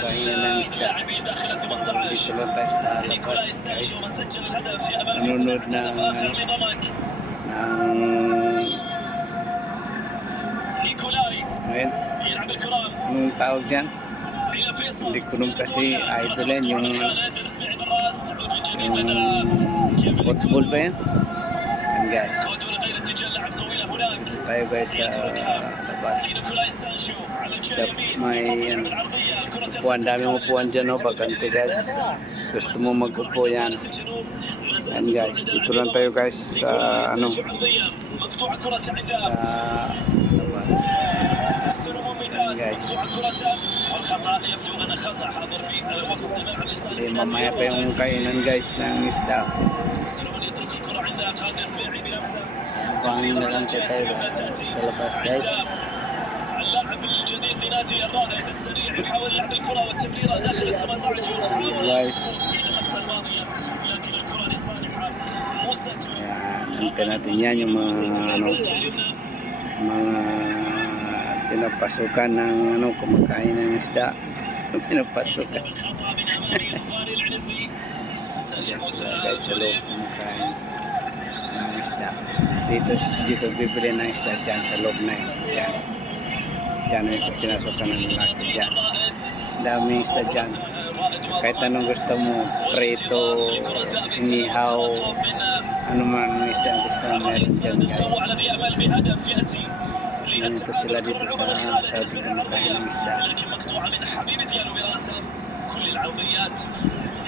pahinga ng isda. Dito lang tayo sa labas guys. Nanonood ng ayun, anong tawag dyan? Hindi ko nung kasi idolan yung football ba yan? Yan guys. Tayo guys sa labas. Sa may upuan, daming upuan dyan, no? Bakante guys. Gusto mo mag-upo yan. Yan guys, dito lang tayo guys sa ano, sa labas. Yan guys. Mamaya pa yung kainan guys ng isda. Pangin na lang tayo sa labas guys. اللاعب الجديد لنادي الرائد السريع يحاول لعب الكرة والتمريرة داخل ال 18 ويحاول السقوط في اللقطة الماضية لكن الكرة لصالح موسى توري. Kita natin yan yung mga pinapasukan ng kumakain ng isda. Pinapasukan. Guys, sa loob kumakain ng isda. Dito bibili ng isda dyan sa loob na yun. Dyan yung sa pinasukan ng lalaki dyan. Daming isda dyan. Kahit anong gusto mo, preto, inihaw, ano man ang isda ang gusto mo meron dyan guys. Nandito sila dito sa kumakain ng isda.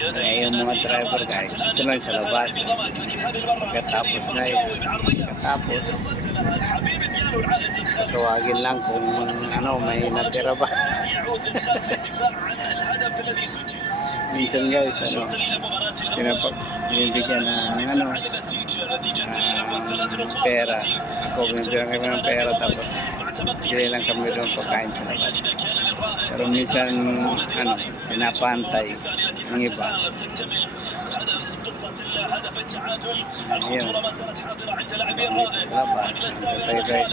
Kaya yung mga driver guys, ito lang sa labas. Katapos na yun. Katapos, tawagin lang kung may natira ba. Minsan guys, binibigyan ng pera. Ako binibigyan kami ng pera tapos bili lang kami doon pagkain sa labas. Pero minsan, pinapantay ang iba. Ayun. Sa labas. Tayo guys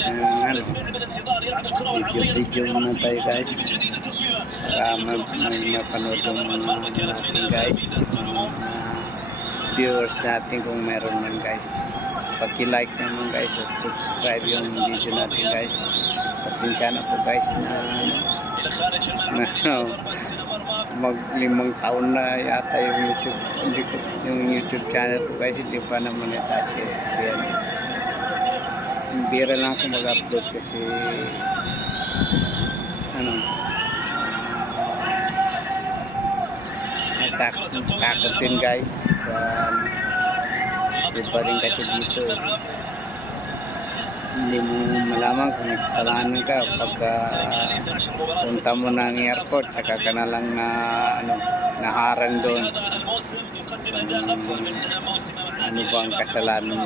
video muna tayo guys. Para mapanood natin guys. Viewers natin kung meron man guys. Pag-like naman guys at subscribe yung video natin guys. Pasensya na po guys na mag-5 taon na yata yung YouTube channel ko guys, hindi pa naman monetize kasi yan. Bira lang ako mag-upload kasi takot din guys sa iba rin kasi dito hindi mo malaman kung kasalanan ka pagka punta mo ng airport saka ka na lang naharang doon ano ba ang kasalanan mo.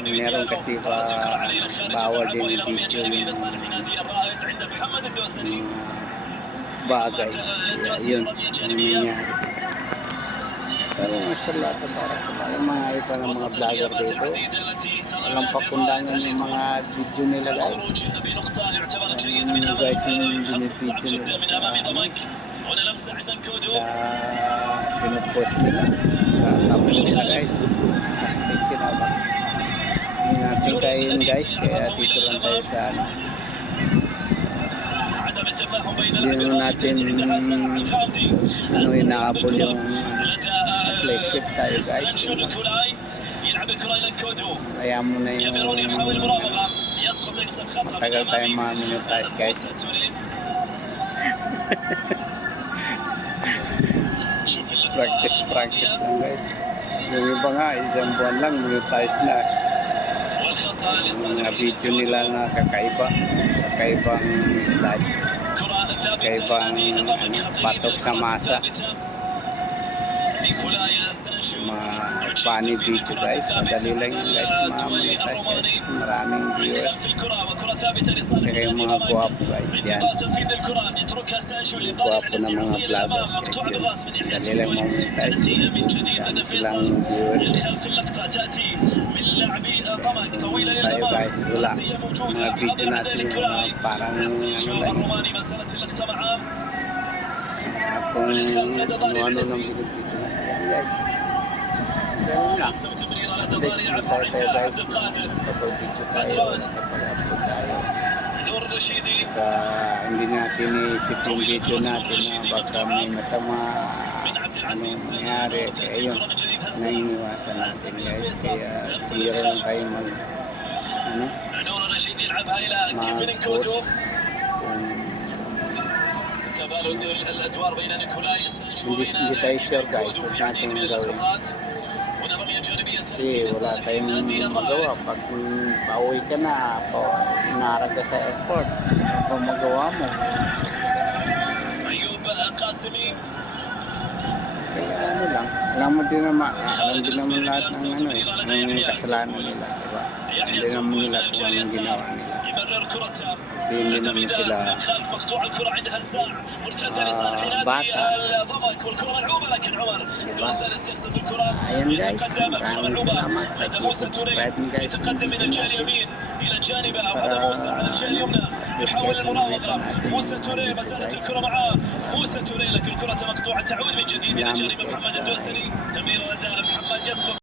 Meron kasi bawal din i-video bagay. Yun nangyari. Pero mashallah, tabarakallah, yung mga ito ng mga vlogger dito, walang pakundangan yung mga video nila guys. Yung guys yung binibidyo nila sa pinupost nila. Tapos nila guys, hashtag sila ba? Hindi natin kain guys, kaya dito lang tayo sa hindi natin inaabol yung play ship tayo guys. Kaya mo na yung matagal tayo mga minutes guys. Practice lang guys. Yung iba nga isang buwan lang minutes na. Mga video nila na kakaibang slide, kakaibang patok sa masa, mga funny video guys. Madali lang yun guys, monetize guys, maraming viewers. Kaya yung mga guwapo guys yan, guwapo na mga vloggers guys yun, madali lang monetize, dami silang viewers. Tayo guys, wala mga video natin yung parang kung ano-ano lang binibidyo natin. Yan guys. Ganun lang. يمسك تمريره لا At least تضاري يلعبها tayo عند guys, عبد القادر. kapag video tayo, kapag upload tayo. نور الرشيدي Saka hindi natin iisip yung video natin na baka may masama من عبد ano العزيز nangyari. نور Kaya تأتي yun, كرة من جديد هسه nainiwasan natin guys. Kaya biro lang tayo mag ano, نور الرشيدي يلعبها إلى كيفن نكودو. mag-post kung تبادل الأدوار بين نيكولاي يستنشق hindi tayo sure guys نكودو kung في عديد natin من gawin. اللقطات. هنا رمية جانبية Kasi تأتي wala لصالح tayong النادي magawa. الرائد. Pag pauwi ka na, inarag ka sa airport, ano pa magawa mo? أيوب قاسمي Kaya ano lang, alam din naman lahat ng ano ng kasalanan nila, diba? يحيى Hindi naman الزنبول nila من kung الجانب anong ginawa اليسار nila. يمرر كرته. Kasi hindi naman تميداس sila من خلف مقطوع الكرة عند هزاع مرتدة لصالح نادي bata. الضمك والكرة ملعوبة لكن عمر جونزاليس يخطف الكرة Ayan guys, يتقدم الكرة maraming ملعوبة salamat. لدى موسى توري Subscribe nyo guys. يتقدم من الجهة اليمين إلى جانبه وهذا موسى على الجهة اليمنى يحاول المراوغة موسى توري ما زالت الكرة معاه موسى توري لكن الكرة مقطوعة تعود من جديد إلى جانب محمد الدوسري تمريرة لدى محمد يسقط